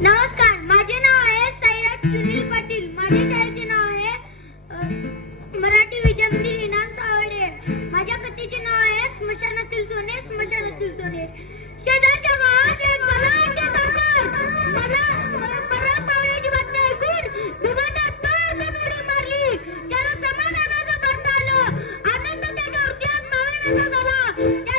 नमस्कार माझे नाव आहे साईराज सुनील पाटील. माझ्या शाळेचे नाव आहे मराठी विद्या इनाम सावडे माझ्या कथेचे नाव आहे स्मशानातील सोने स्मशानातील सोने. शेजारच्या गावात एक सरकार. मला मरण पावण्याची बातमी ऐकून विमानात मारली. त्याला समाधानाचं करता आलं. आनंद त्याच्या हृदयात नवीन असा Yeah.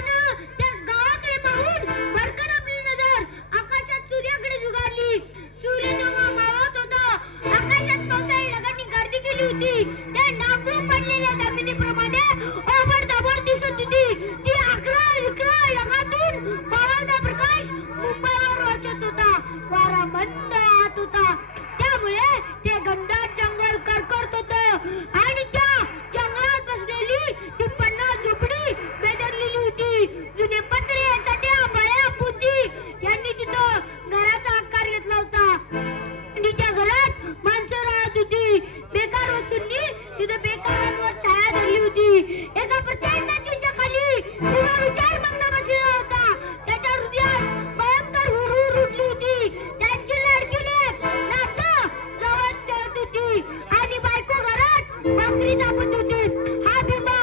भाकरी दाबत होती. हा बिंबा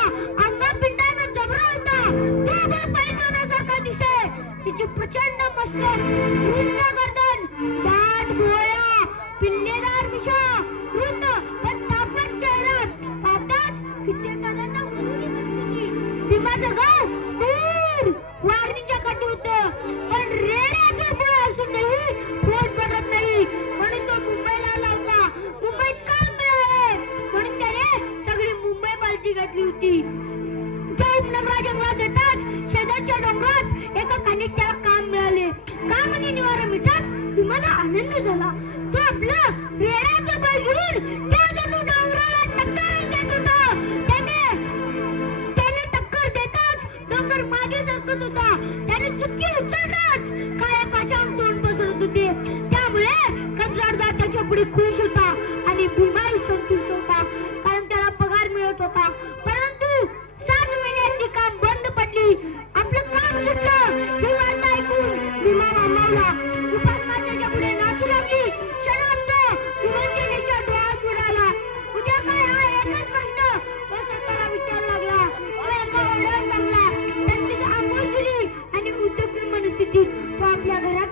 अंगपिंडानं जबरा होता. तो बा पैलवानासारखा दिसे तिची प्रचंड मस्त रुंद गर्दन एका जंगलात येताच शेजारच्या डोंगरात एका खाणीत त्याला काम मिळाले. काम आणि निवारा मिठाच भीमाला आनंद झाला. तो आपलं रेड्याचं बळ घेऊन त्या जणू डोंगराला टक्कर देत होता. त्याने त्याने टक्कर देताच डोंगर मागे सरकत होता. त्याने सुटकी उचलताच काळ्या पाच्यावर तोंड पसरत होते. त्यामुळे कंजारदार त्याच्या पुढे खुश होता आणि भीमाही संतुष्ट होता. कारण त्याला पगार मिळत होता.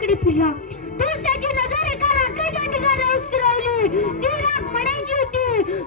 आपल्या घराकडे फिरला तोच त्याची नजर एका राखेच्या ठिकाणी स्थिरावली ती राख मडायची होती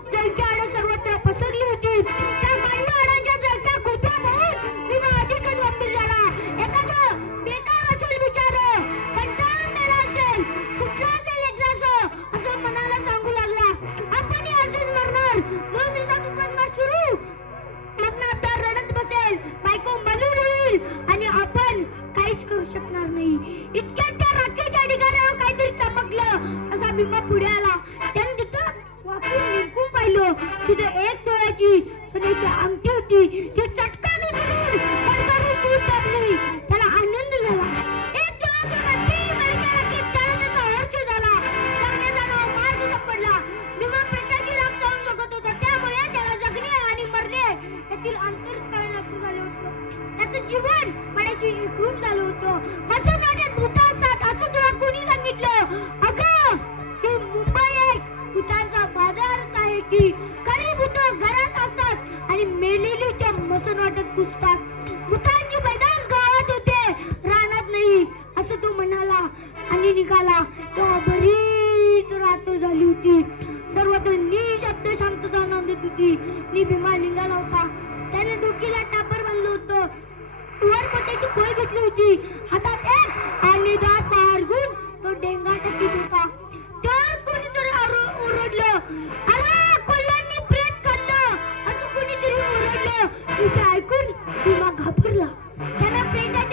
पुढे आला त्याने तिथं वापरून निघून पाहिलं. तिथे एक डोळ्याची सोन्याची अंगठी होती. ती चटकन उचलून पडकारून दूर टाकली. त्याला आनंद झाला. एक दिवस ती मळक्या त्याला त्याचा झाला. जगण्याचा नाव जाऊन जगत होता. त्यामुळे त्याला जगणे आणि मरणे यातील अंतरच कळण्याचं झालं होतं. त्याचं जीवन मनाची विकृत झालं होतं. मसन वाट्यात मसन भूतांची पैदास गावात होते. रानात नाही असं तो म्हणाला. आणि निघाला. तेव्हा बरीच रात्र झाली होती. सर्वत्र निशब्द शांतता नांदत होती. मी भीमा निघाला होता. त्याने डोकीला टापर बांधलं होतं. वर पोत्याची खोय घेतली होती. हातात ते ऐकून भीमा घाबरला. त्यानं प्रेताच्या